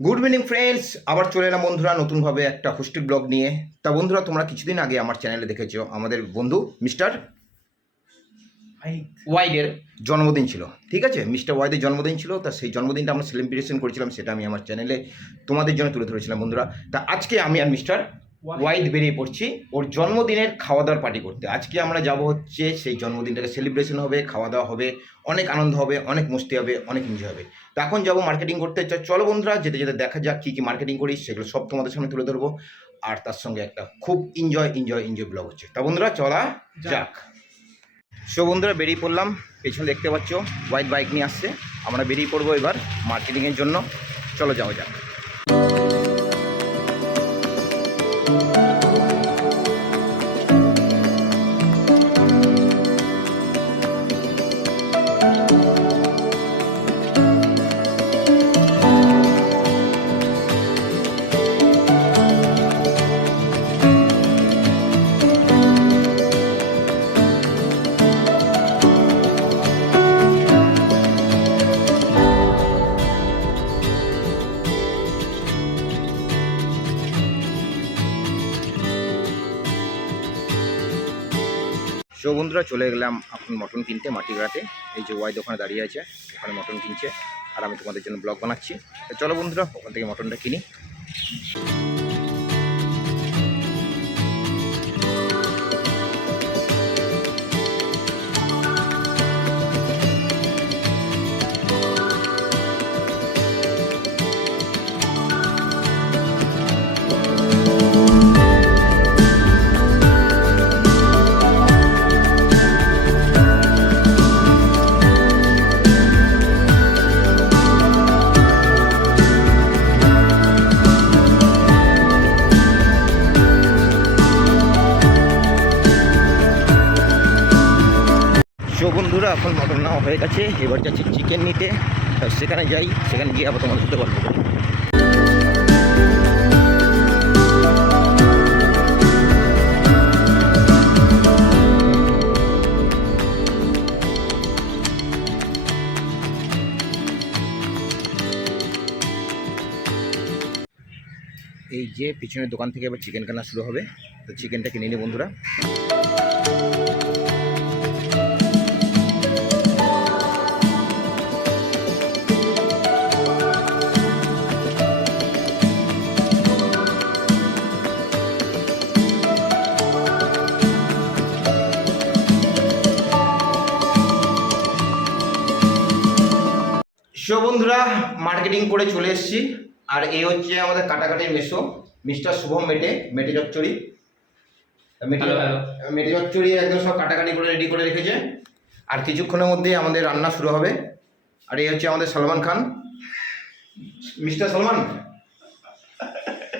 Good evening friends, আবার চলে এলাম বন্ধুরা নতুনভাবে একটা হোস্টেল ব্লগ নিয়ে। তা বন্ধুরা, তোমরা কিছুদিন আগে আমার চ্যানেলে দেখেছো আমাদের বন্ধু মিস্টার ওয়াইডের জন্মদিন ছিল। ঠিক আছে, মিস্টার ওয়াইডের জন্মদিন ছিল। তা সেই জন্মদিনটা আমরা সেলিব্রেশন করেছিলাম, সেটা আমি আমার চ্যানেলে তোমাদের জন্য তুলে ধরেছিলাম বন্ধুরা। তা আজকে আমি আর মিস্টার ওয়াইড বেরিয়ে পড়ছি ওর জন্মদিনের খাওয়া দাওয়ার পার্টি করতে। আজকে আমরা যাব হচ্ছে সেই জন্মদিনটাকে সেলিব্রেশন হবে, খাওয়া দাওয়া হবে, অনেক আনন্দ হবে, অনেক মস্তি হবে, অনেক এনজয় হবে। তো এখন যাবো মার্কেটিং করতে। চলো বন্ধুরা, যেতে যেতে দেখা যাক কী কী মার্কেটিং করি, সেগুলো সব তোমাদের সামনে তুলে ধরবো। আর তার সঙ্গে একটা খুব এনজয় ব্লগ হচ্ছে। তা বন্ধুরা চলা যাক। সো বন্ধুরা বেরিয়ে পড়লাম, পেছনে দেখতে পাচ্ছ হোয়াইট বাইক নিয়ে আসছে। আমরা বেরিয়ে পড়বো এবার মার্কেটিংয়ের জন্য। চলো যাওয়া যাক। সো বন্ধুরা চলে গেলাম এখন মটন কিনতে মাটিগ্রাটে। এই যে ওয়াই দোকানে দাঁড়িয়ে আছে, ওখানে মটন কিনছে আর আমি তোমাদের জন্য ব্লগ বানাচ্ছি। তো চলো বন্ধুরা ওখান থেকে মটনটা কিনি। সো বন্ধুরা এখন মটন নেওয়া হয়ে গেছে, এবার যাচ্ছি চিকেন নিতে। সেখানে যাই, সেখানে গিয়ে আবার তোমাদের সাথে গল্প করি। এই যে পিছনের দোকান থেকে এবার চিকেন কেনা শুরু হবে। তো চিকেনটা কিনে নিই বন্ধুরা। সো বন্ধুরা মার্কেটিং করে চলে এসেছি। আর এই হচ্ছে আমাদের কাটাকাটির মেশো, মিস্টার শুভম মেটে চচ্চড়ি। মেটে চচ্চড়ি একদম সব কাটাকাটি করে রেডি করে রেখেছে। আর কিছুক্ষণের মধ্যে আমাদের রান্না শুরু হবে। আর এই হচ্ছে আমাদের সলমান খান, মিস্টার সলমান।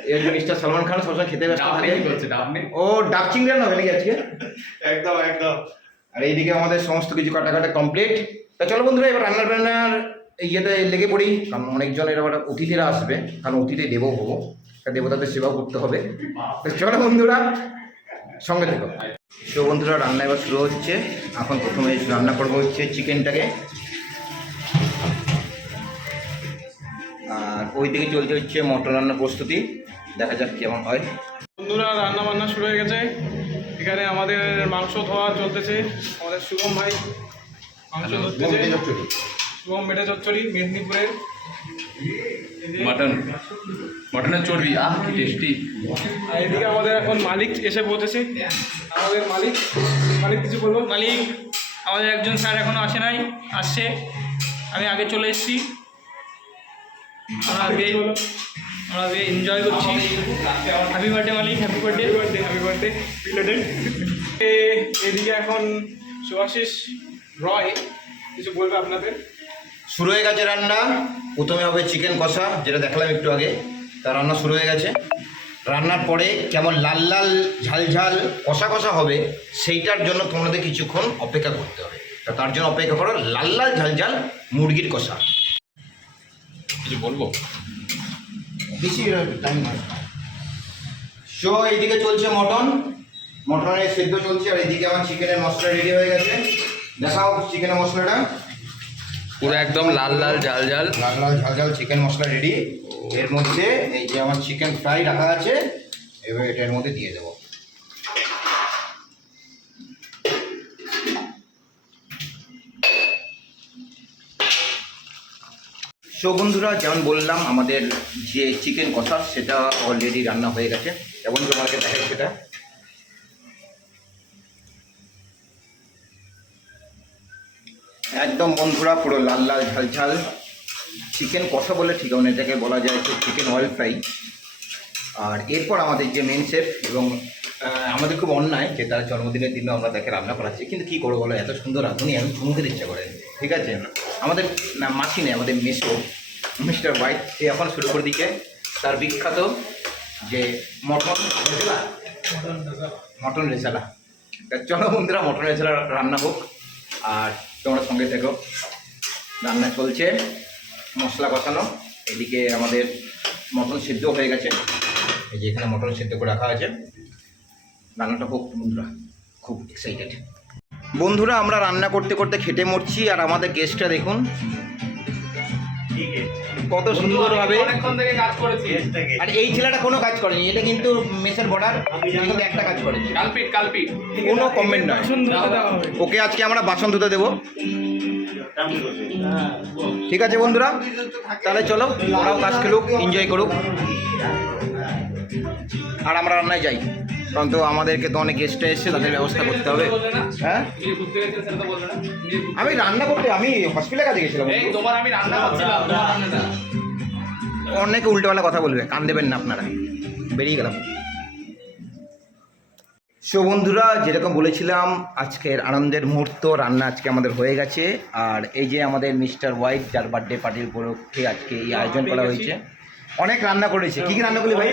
এই হচ্ছে মিস্টার সলমান খান, সবসময় খেতে ব্যস্ত থাকে। ও ডাব চিংড়ি রান্না হবে নাকি আজকে? একদম। আর এইদিকে আমাদের সমস্ত কিছু কাটাকাটা কমপ্লিট। তা চলো বন্ধুরা এবার রান্নার ইয়েতে লেগে পড়ি, কারণ অনেকজনের আবার অতিথিরা আসবে, কারণ অতিথি দেব হবো, দেবতাদের সেবা করতে হবে। তো চলো বন্ধুরা সঙ্গে থেকো। তো বন্ধুরা রান্না এবার শুরু হচ্ছে। এখন প্রথমে রান্না করবো হচ্ছে চিকেনটাকে, আর ওই দিকে চলছে হচ্ছে মটন রান্নার প্রস্তুতি। দেখা যাক কেমন হয়। বন্ধুরা রান্না বান্না শুরু হয়ে গেছে। এখানে আমাদের মাংস ধোয়া চলতেছে। আমাদের শুভম ভাই মাংস ধরতেছে। শুভম মেটে চচ্চড়ি মেদিনীপুরের মটনের চর্বি, কি টেস্টি। আর এদিকে আমাদের এখন মালিক এসে পৌঁছেছে। আমাদের মালিক কিছু বলবো? মালিক আমাদের একজন স্যার এখনো আসছে। আমি আগে চলে এসেছি। আমরা আগে এনজয় করছি। হ্যাপি বার্থডে মালিক, হ্যাপি বার্থডে। এদিকে এখন সুভাশিস রয় কিছু বলবে আপনাদের। শুরু হয়ে গেছে রান্না। প্রথমে হবে চিকেন কষা, যেটা দেখলাম একটু আগে। তার রান্না শুরু হয়ে গেছে। রান্নার পরে কেমন লাল লাল ঝাল কষা হবে, সেইটার জন্য তোমাদের কিছুক্ষণ অপেক্ষা করতে হবে। তা তার জন্য অপেক্ষা করো লাল লাল ঝাল মুরগির কষা। কিছু বলবো? বেশি টাইম হয়। সো এইদিকে চলছে মটনের সেদ্ধ চলছে, আর এইদিকে আমার চিকেনের মশলা রেডি হয়ে গেছে। দেখাও চিকেনের মশলাটা। পুরো একদম লাল লাল ঝাল ঝাল। লাল লাল ঝাল ঝাল চিকেন মশলা রেডি। এর মধ্যে এই যে আমার চিকেন ফ্রাই রাখা আছে, এবার এটা এর মধ্যে দিয়ে দেবো। সো বন্ধুরা, যেমন বললাম আমাদের যে চিকেন কষা সেটা অলরেডি রান্না হয়ে গেছে এবং তোমাকে দেখাই সেটা। একদম বন্ধুরা পুরো লাল লাল ঝাল ঝাল চিকেন কষা বলে ঠিক হবে না, এটাকে বলা যায় চিকেন অয়েল ফ্রাই। আর এরপর আমাদের যে মেন শেফ, এবং আমাদের খুব অন্যায় যে তার জন্মদিনের দিনে আমরা তাকে রান্না করাচ্ছি, কিন্তু কী করবো বলো, এত সুন্দর রাঁধুনি আমি চুমুকে ইচ্ছা করে। ঠিক আছে, আমাদের না মাসি নেই, আমাদের মেসো মিস্টার হোয়াইট, সে এখন শুরু করে দিচ্ছে তার বিখ্যাত যে মটন রেজালা। তা চলো বন্ধুরা, মটন রেজালা রান্না হোক আর তোমরা সঙ্গে থেকো। রান্না চলছে, মশলা কষানো, এদিকে আমাদের মটন সিদ্ধ হয়ে গেছে। এই যে এখানে মটন সিদ্ধ করে রাখা আছে, রান্নাটা হোক বন্ধুরা, খুব এক্সাইটেড। বন্ধুরা আমরা রান্না করতে করতে খেটে মরছি, আর আমাদের গেস্টটা দেখুন কত সুন্দরভাবে। অনেকক্ষণ থেকে কাজ করেছি। আর এই ছেলেটা কোনো কাজ করেনি, এটা কিন্তু মেসের বর্ডার, কিন্তু একটা কাজ করেছে, কালপিট কোনো কমেন্ট নয়। ওকে আজকে আমরা বাসন ধুতে দেবো। ঠিক আছে বন্ধুরা, তাহলে চলো ওরাও কাজ খেলুক, এনজয় করুক, আর আমরা রান্নায় যাই, কারণ তো আমাদেরকে তো অনেক গেস্ট এসছে, তাদের ব্যবস্থা করতে হবে। হ্যাঁ, আমি রান্না করতে, আমি হসপিটালে কাজে গেছিলাম। তোমার আমি রান্না করছিলাম। অনেকে উল্টোপাল্টা কথা বলবে, কান দেবেন না আপনারা। বেরিয়ে গেলাম। সো বন্ধুরা, যেরকম বলেছিলাম আজকের আনন্দের মুহূর্ত, রান্না আজকে আমাদের হয়ে গেছে। আর এই যে আমাদের মিস্টার হোয়াইট, যার বার্থডে পার্টির উপলক্ষে আজকে এই আয়োজন করা হয়েছে। অনেক রান্না করেছে। কি কি রান্না করলি ভাই?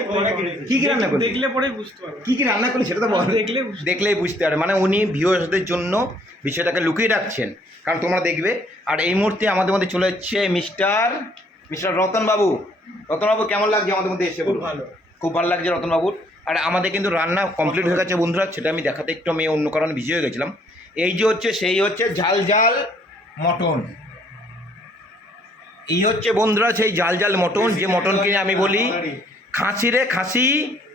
কি কি রান্না করলি? দেখলে পরেই বুঝতে পারবে। কি কি রান্না করলি সেটা তো বল। দেখলেই বুঝতে পারবে, মানে উনি ভিউয়ার্সদের জন্য বিষয়টাকে লুকিয়ে রাখছেন, কারণ তোমরা দেখবে। আর এই মুহূর্তে আমাদের মধ্যে চলে যাচ্ছে মিস্টার রতনবাবু। রতনবাবু কেমন লাগছে আমাদের মধ্যে এসে? খুব ভালো লাগছে রতনবাবুর। আর আমাদের কিন্তু রান্না কমপ্লিট হয়ে গেছে বন্ধুরা, সেটা আমি দেখাতে একটু আমি অন্য কারণে বিজি হয়ে গেছিলাম। এই যে হচ্ছে সেই হচ্ছে ঝাল ঝাল মটন। এই হচ্ছে বন্ধুরা সেই ঝাল ঝাল মটন, যে মটন কিনে আমি বলি খাসি রে খাসি,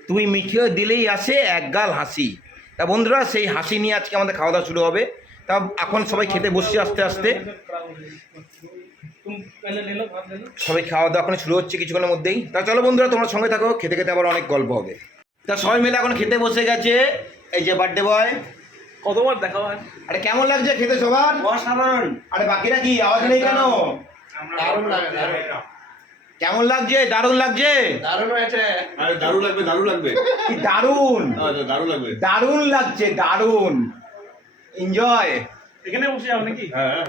তুই মিঠিয়ে দিলেই আসে এক গাল হাসি। তা বন্ধুরা, সেই হাসি নিয়ে আজকে আমাদের খাওয়া দাওয়া শুরু হবে। তা এখন সবাই খেতে বসছি আস্তে আস্তে, সবাই খাওয়া দাওয়া এখন শুরু হচ্ছে কিছুক্ষণের মধ্যেই। তা চলো বন্ধুরা, তোমরা সঙ্গে থাকো, খেতে খেতে আবার অনেক গল্প হবে। তা সবাই মিলে এখন খেতে বসে গেছে। এই যে বার্থডে বয়, কতবার দেখা হয়। আরে কেমন লাগছে খেতে সবার? অসাধারণ। আরে বাকিরা কি আওয়াজ নেই কেন? দারুণ লাগে। কেমন লাগছে? দারুণ লাগছে। দারুণ হয়েছে। আরে দারুণ লাগবে, দারুণ লাগবে, কি দারুণ, দারুণ লাগবে, দারুণ লাগছে, দারুণ এনজয়। এখানে বসে যাও নাকি? হ্যাঁ।